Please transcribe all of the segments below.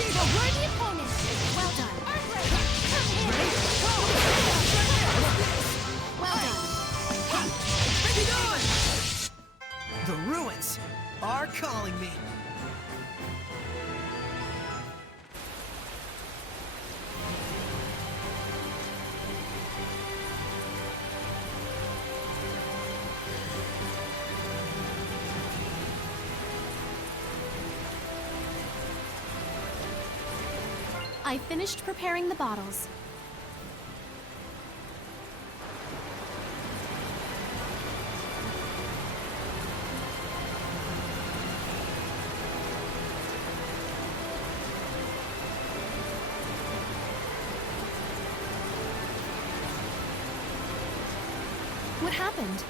A worthy opponent! Well done. Ready? Go! Well done. Be gone! The ruins are calling me. I finished preparing the bottles. What happened?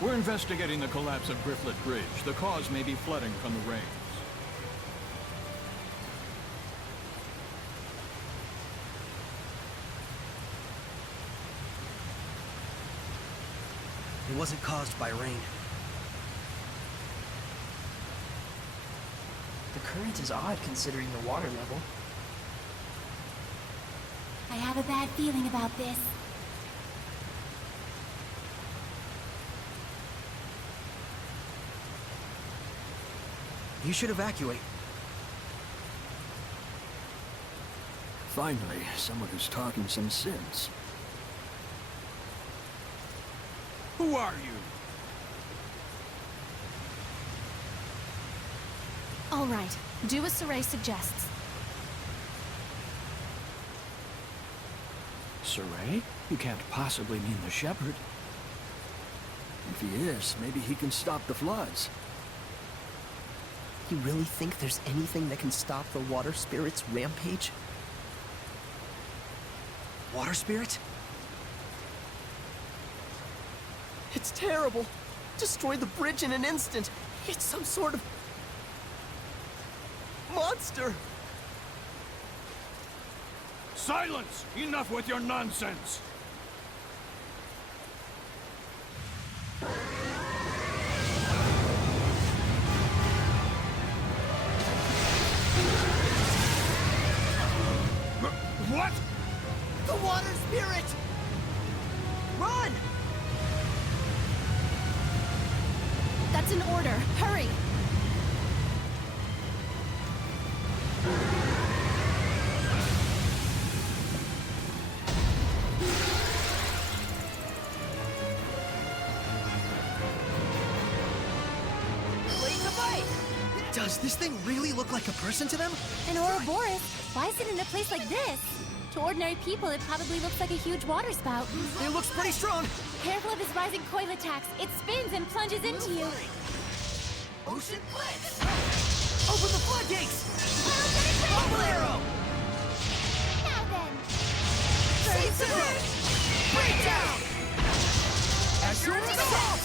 We're investigating the collapse of Grifflet Bridge. The cause may be flooding from the rains. It wasn't caused by rain. The current is odd considering the water level. I have a bad feeling about this. You should evacuate. Finally, someone who's talking some sense. Who are you? All right, do as Saray suggests. Saray? You can't possibly mean the shepherd. If he is, maybe he can stop the floods. You really think there's anything that can stop the water spirit's rampage? Water spirit? It's terrible! Destroyed the bridge in an instant! It's some sort of... monster! Silence! Enough with your nonsense! What? The water spirit! Run! That's an order. Hurry! Does this thing really look like a person to them? An Ouroboros? Why is it in a place like this? To ordinary people, it probably looks like a huge water spout. It looks pretty strong. Careful of his rising coil attacks. It spins and plunges into you. Ocean Blitz! Open the floodgates! Bubble Bubble arrow! Now then! Save Zero! Breakdown! Azure Assault!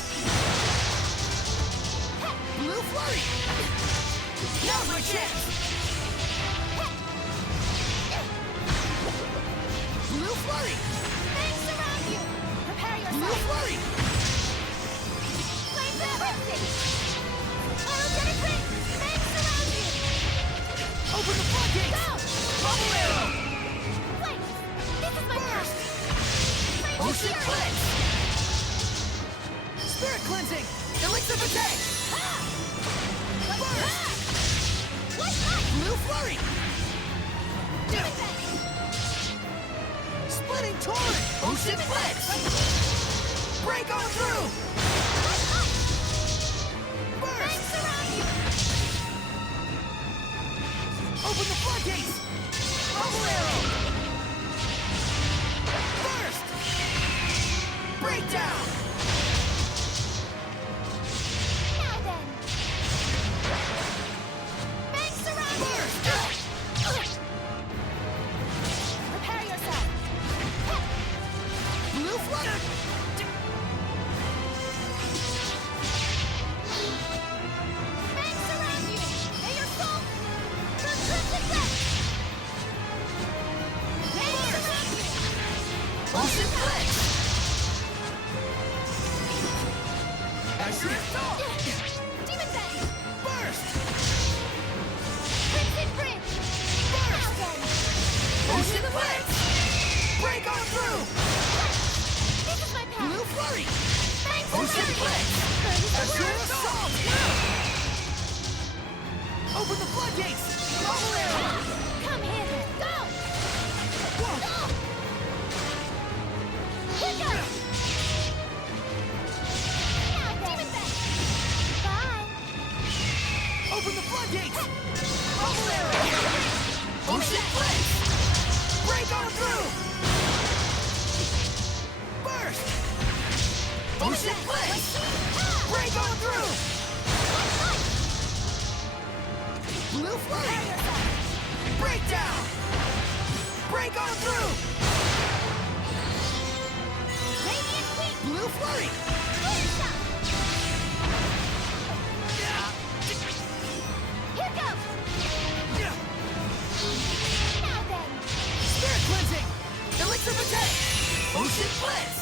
Blue Flurry! Now's my chance! Blue Flurry! Things surround you! Prepare yourself! Blue Flurry! Flames of erupting! Aerogenic ring! Things surround you! Open the floodgates! Go! Bubble arrow! Flames! This is my Burst! Flame Ocean Fury! Blitz! Spirit cleansing! Elixir Attack! Burst! Blue Flurry! Do it then! Splitting Torrent! Ocean Blitz! Break on through! Burst! Things surround you! Open the floodgates! Bubble arrow! Burst! Breakdown! Now then! Things surround you! Burst! Prepare yourself! Blue Flutter! Things surround you! May your soul... The crimson death! Things surround you! Ocean Blitz! Azure Assault! Demon Ocean Blitz! Break on through! This is my path! Blue Flurry! Thanks, Ocean Blitz! Azure Assault! Open the floodgates! Bubble Arrow! Come here! Go! Go! Here goes! Now then! Bye! Open the floodgates! Bubble Arrow! Ocean Blitz! Break on through! Burst! Ocean Blitz! Break on through! Blue Flurry! Breakdown! Break on through! Radiant Sweep! Blue Flurry! Fire Shot! Here goes! Now then! Spirit Cleansing! Elixir Protect! Ocean Blitz!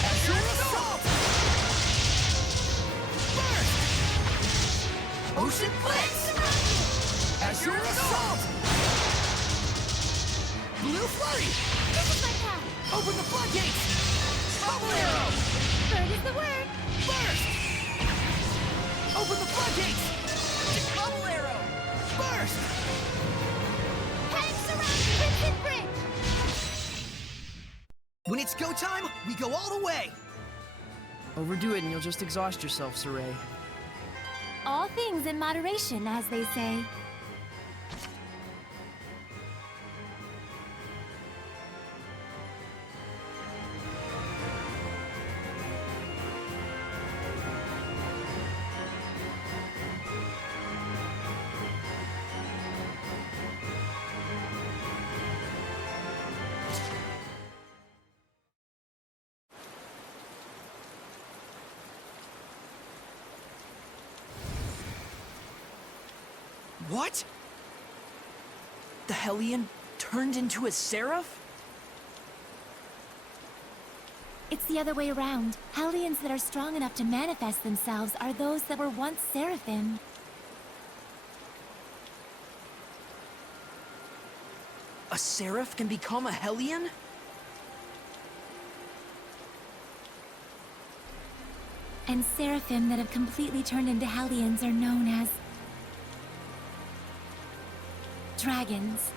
Azure Assault! Burst! Ocean Blitz! Azure Assault! Blue Flurry! This is my path! Open the floodgates! Bubble Arrow! Bird is the word! Burst! Open the floodgates! Bubble Arrow! Burst! Heading surround Crimson Bridge! When it's go time, we go all the way! Overdo it and you'll just exhaust yourself, Saray. All things in moderation, as they say. What? The Hellion turned into a seraph? It's the other way around. Hellions that are strong enough to manifest themselves are those that were once seraphim. A seraph can become a Hellion? And seraphim that have completely turned into hellions are known as dragons.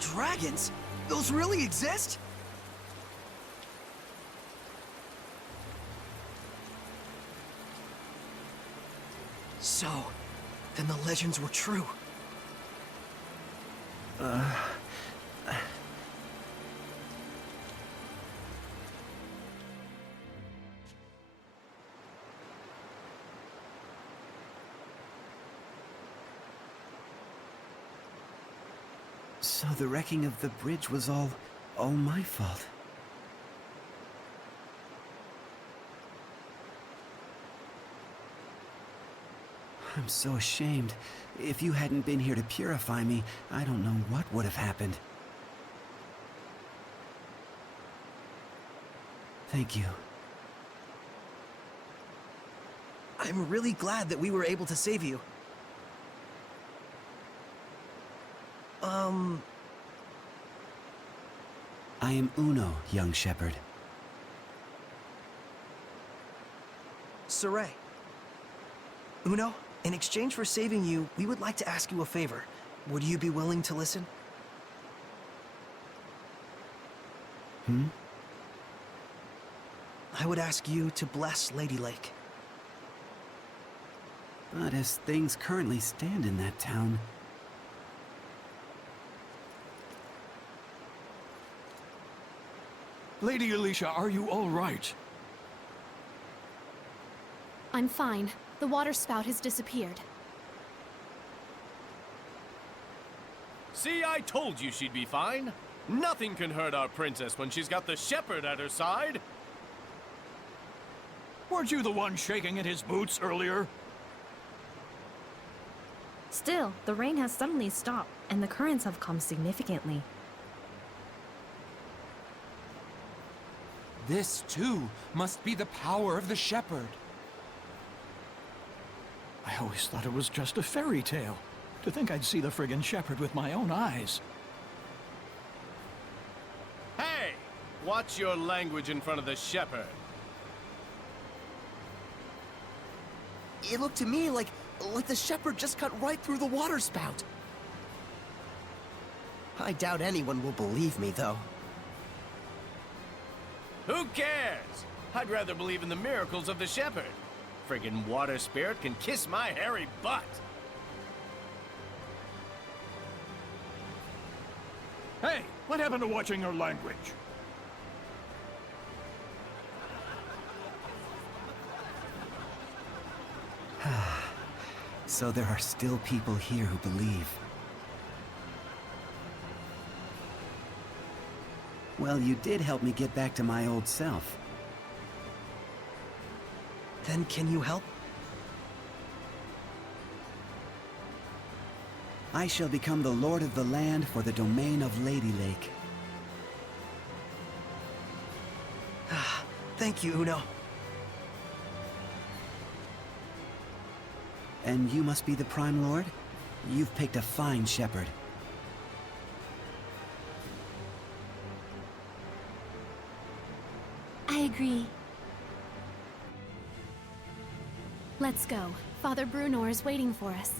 Dragons? Those really exist? So, then the legends were true. So the wrecking of the bridge was all my fault. I'm so ashamed. If you hadn't been here to purify me, I don't know what would have happened. Thank you. I'm really glad that we were able to save you. I am Uno, young shepherd. Saray. Uno, in exchange for saving you, we would like to ask you a favor. Would you be willing to listen? I would ask you to bless Lady Lake. But as things currently stand in that town... Lady Alicia, are you all right? I'm fine. The water spout has disappeared. See, I told you she'd be fine. Nothing can hurt our princess when she's got the shepherd at her side. Weren't you the one shaking in his boots earlier? Still, the rain has suddenly stopped, and the currents have calmed significantly. This, too, must be the power of the shepherd. I always thought it was just a fairy tale. To think I'd see the friggin' shepherd with my own eyes. Hey! Watch your language in front of the shepherd. It looked to me like the shepherd just cut right through the water spout. I doubt anyone will believe me, though. Who cares? I'd rather believe in the miracles of the shepherd. Friggin' water spirit can kiss my hairy butt. Hey, what happened to watching your language? So there are still people here who believe. Well, you did help me get back to my old self. Then can you help? I shall become the lord of the land for the domain of Lady Lake. Thank you, Uno. And you must be the Prime Lord? You've picked a fine shepherd. I agree. Let's go. Father Brunor is waiting for us.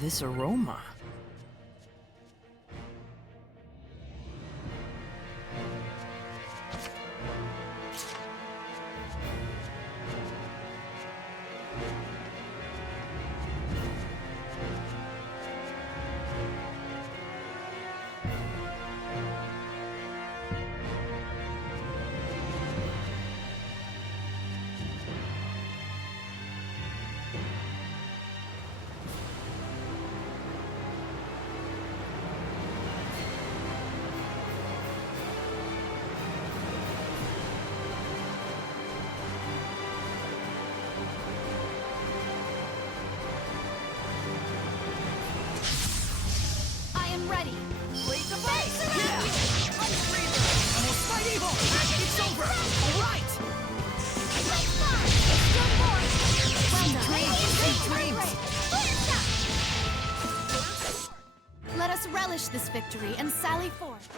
This aroma. I am ready. Lead the face! Yeah! Ice Reaver! Almost fight evil! It's over! All right! Let's fly! Still more! Well done. Let us relish this victory and sally forth.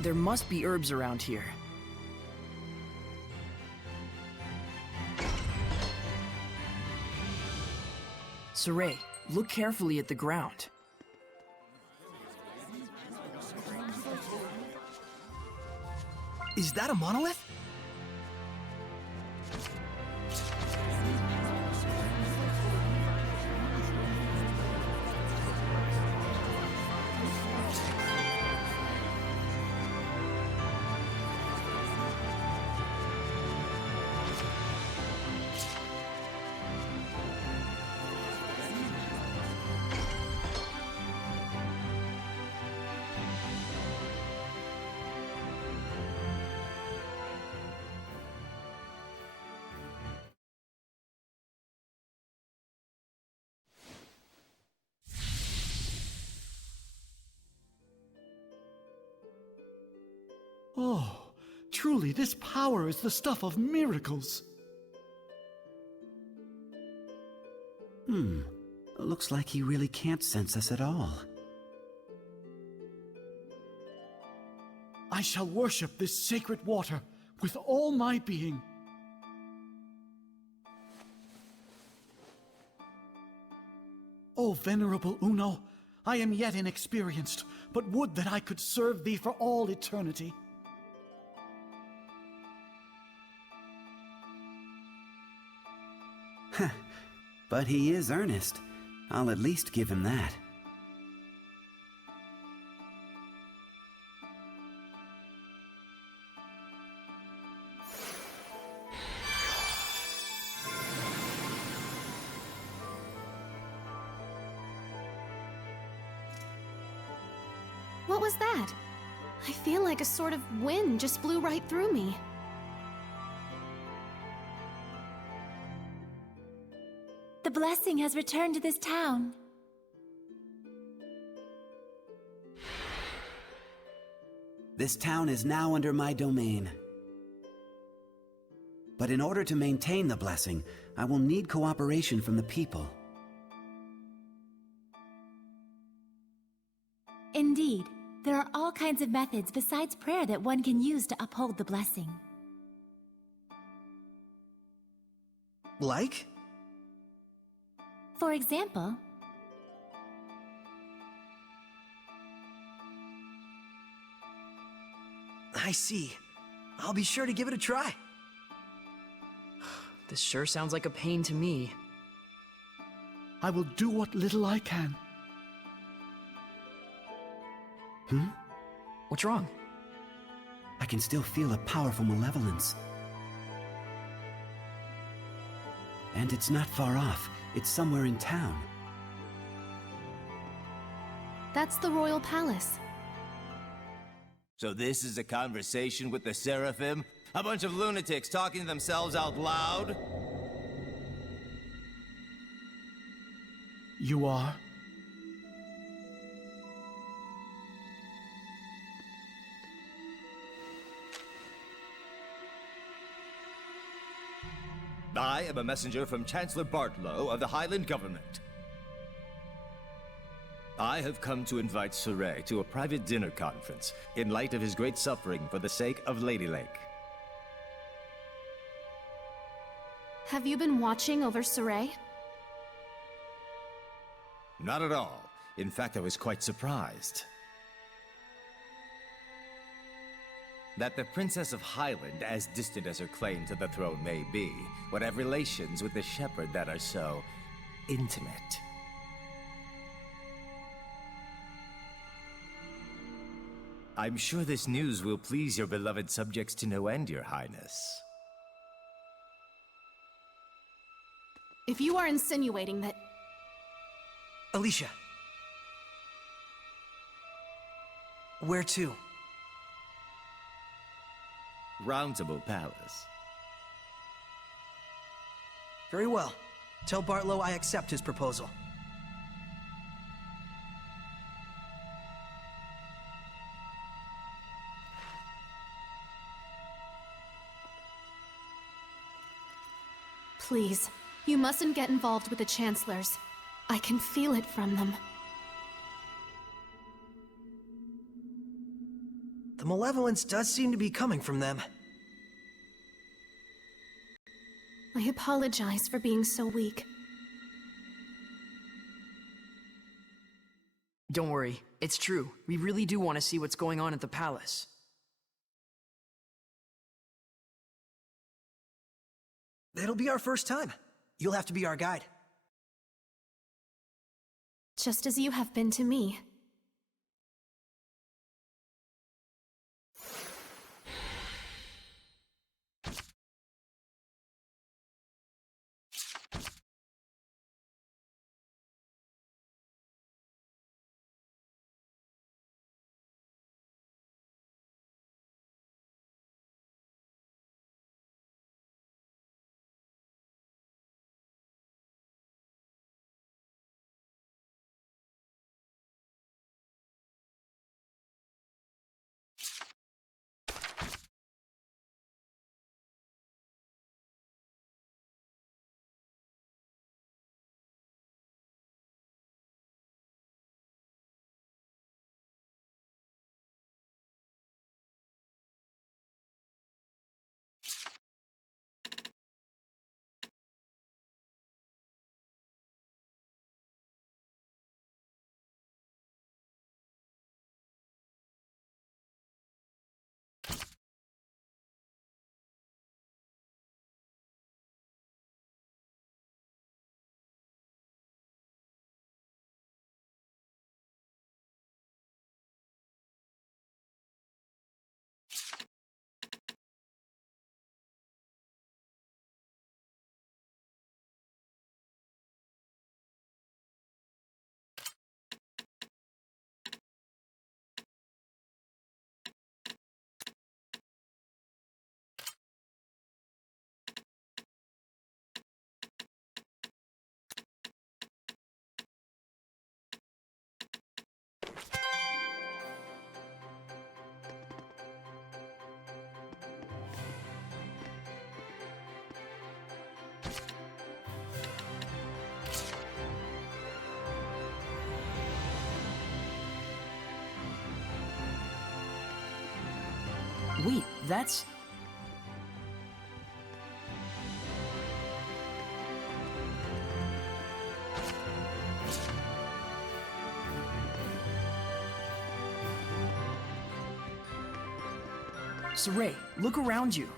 There must be herbs around here. Saray, look carefully at the ground. Is that a monolith? Oh, truly, this power is the stuff of miracles. Looks like he really can't sense us at all. I shall worship this sacred water with all my being. O venerable Uno, I am yet inexperienced, but would that I could serve thee for all eternity. But he is earnest. I'll at least give him that. What was that? I feel like a sort of wind just blew right through me. The blessing has returned to this town. This town is now under my domain. But in order to maintain the blessing, I will need cooperation from the people. Indeed, there are all kinds of methods besides prayer that one can use to uphold the blessing. Like? For example, I see. I'll be sure to give it a try. This sure sounds like a pain to me. I will do what little I can. What's wrong? I can still feel a powerful malevolence. And it's not far off. It's somewhere in town. That's the royal palace. So this is a conversation with the Seraphim? A bunch of lunatics talking to themselves out loud? You are? I am a messenger from Chancellor Bartlow of the Highland government. I have come to invite Saray to a private dinner conference in light of his great suffering for the sake of Lady Lake. Have you been watching over Saray? Not at all. In fact, I was quite surprised. That the Princess of Highland, as distant as her claim to the throne may be, would have relations with the shepherd that are so intimate. I'm sure this news will please your beloved subjects to no end, Your Highness. If you are insinuating that... Alicia. Where to? Roundtable Palace. Very well. Tell Bartlow I accept his proposal. Please, you mustn't get involved with the Chancellors. I can feel it from them. The malevolence does seem to be coming from them. I apologize for being so weak. Don't worry, it's true. We really do want to see what's going on at the palace. It'll be our first time. You'll have to be our guide. Just as you have been to me. Wait, that's... Saray, look around you.